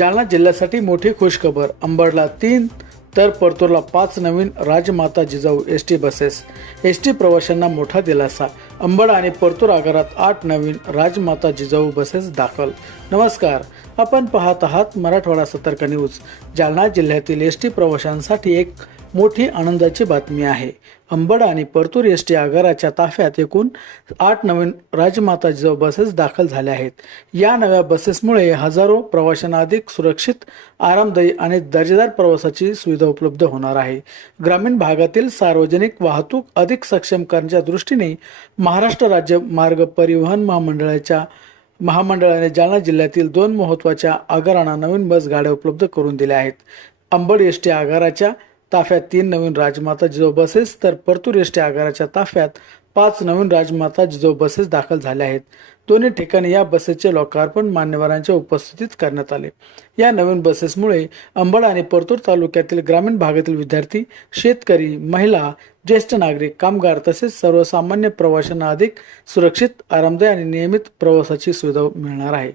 जालना जिल्ह्यासाठी मोठी खुशखबर। अंबडला 3 तर परतूरला 5 नवीन राजमाता जिजाऊ एसटी बसेस। एसटी प्रवाशांना मोठा दिलासा। अंबड आणि परतूर आगारात 8 नवीन राजमाता जिजाऊ बसेस दाखल। नमस्कार, आपण पाहत आहात मराठवाडा सतर्क न्यूज। जालना जिल्ह्यातील एसटी प्रवाशांसाठी एक मोठी आनंदाची बातमी आहे। अंबड आणि परतूर एसटी आगाराच्या ताफ्यात एकूण 8 नवीन राजमाता जिजाऊ बसेस दाखल झाल्या आहेत। या नव्या बसेसमुळे हजारो प्रवाशांना अधिक सुरक्षित, आरामदायी आणि दर्जेदार प्रवासाची सुविधा उपलब्ध होणार आहे। ग्रामीण भागातील सार्वजनिक वाहतूक अधिक सक्षम करण्याच्या दृष्टीने महाराष्ट्र राज्य मार्ग परिवहन महामंडळाने जालना जिल्ह्यातील 2 महत्त्वाच्या आगारांना नवीन बस गाड्या उपलब्ध करून दिल्या आहेत। अंबड एसटी आगाराच्या ताफ्यात 3 नवीन राजमाता जिजाऊ बसेस तर परतूर एसटी आगाराच्या ताफ्यात 5 नवीन राजमाता जिजाऊ बसेस दाखल झाल्या आहेत। दोन्ही ठिकाणी या बसेसचे लोकार्पण मान्यवरांच्या उपस्थितीत करण्यात आले। या नवीन बसेसमुळे अंबड आणि परतूर तालुक्यातील ग्रामीण भागातील विद्यार्थी, शेतकरी, महिला, ज्येष्ठ नागरिक, कामगार तसेच सर्वसामान्य प्रवाशांना अधिक सुरक्षित, आरामदायी आणि नियमित प्रवासाची सुविधा मिळणार आहे।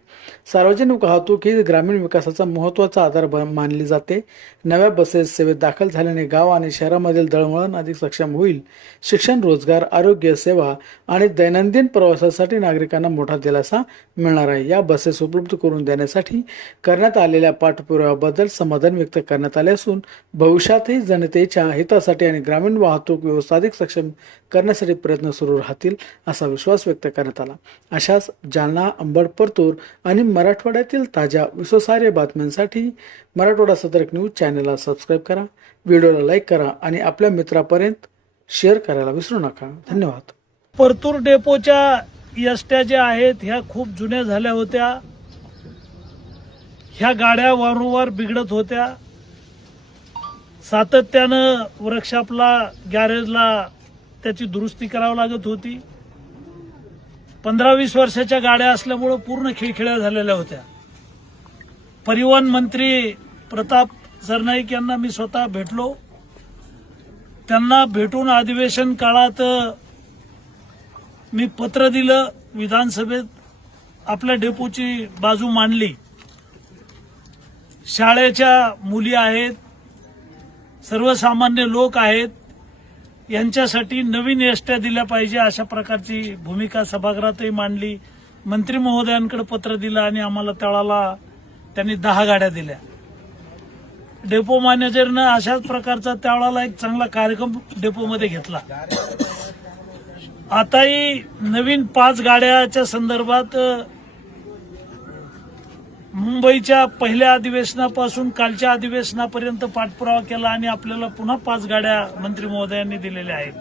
सार्वजनिक वाहतूक ही ग्रामीण विकासाचा महत्त्वाचा आधार मानली जाते। नव्या बसेस सेवेत दाखल झाल्याने गाव आणि शहरामधील दळणवळण अधिक सक्षम होईल। शिक्षण, रोजगार, आरोग्य सेवा आणि दैनंदिन प्रवासासाठी नागरिकांना मोठा दिलासा मिळणार आहे। या बसेस उपलब्ध करून देण्यासाठी करण्यात आलेल्या पाठपुराव्याबद्दल समाधान व्यक्त करण्यात आले असून भविष्यातही जनतेच्या हितासाठी आणि ग्रामीण वाहतूक व्यवस्था अधिक सक्षम करण्यासाठी प्रयत्न सुरू राहतील असा विश्वास व्यक्त करण्यात आला। अशाच जालना, अंबड, परतूर आणि मराठवाड्यातील ताज्या विश्वासार्ह बातम्यांसाठी मराठवाडा सतर्क न्यूज चॅनलला सबस्क्राईब करा, व्हिडिओला लाईक करा आणि आपल्या मित्रांपर्यंत शेअर करायला विसरू नका। धन्यवाद। परतूर डेपोच्या एसट्या ज्या आहेत ह्या खूप जुन्या झाल्या होत्या। ह्या गाड्या वारंवार बिघडत होत्या। सातत्यानं वर्कशॉपला, गॅरेजला त्याची दुरुस्ती करावी लागत होती। 15-20 वर्षाच्या गाड्या असल्यामुळे पूर्ण खिळखिळ्या झालेल्या होत्या। परिवहन मंत्री प्रताप सरनाईक यांना मी स्वतः भेटलो। त्यांना भेटून अधिवेशन काळात मी पत्र दिलं, विधानसभेत आपल्या डेपोची बाजू मांडली। शाळेच्या मुली आहेत, सर्वसामान्य लोक आहेत, यांच्यासाठी नवीन एसट्या दिल्या पाहिजे अशा प्रकारची भूमिका सभागृहातही मांडली। मंत्री महोदयांकडे पत्र दिलं आणि आम्हाला तळाला त्यांनी 10 गाड्या दिल्या। डेपो मॅनेजरनं अशाच प्रकारचा त्यावेळेला एक चांगला कार्यक्रम डेपोमध्ये घेतला। आताही नवीन 5 गाड्याच्या संदर्भात मुंबईच्या पहिल्या अधिवेशनापासून कालच्या अधिवेशनापर्यंत पाठपुरावा केला आणि आपल्याला पुन्हा 5 गाड्या मंत्री महोदयांनी दिलेल्या आहेत।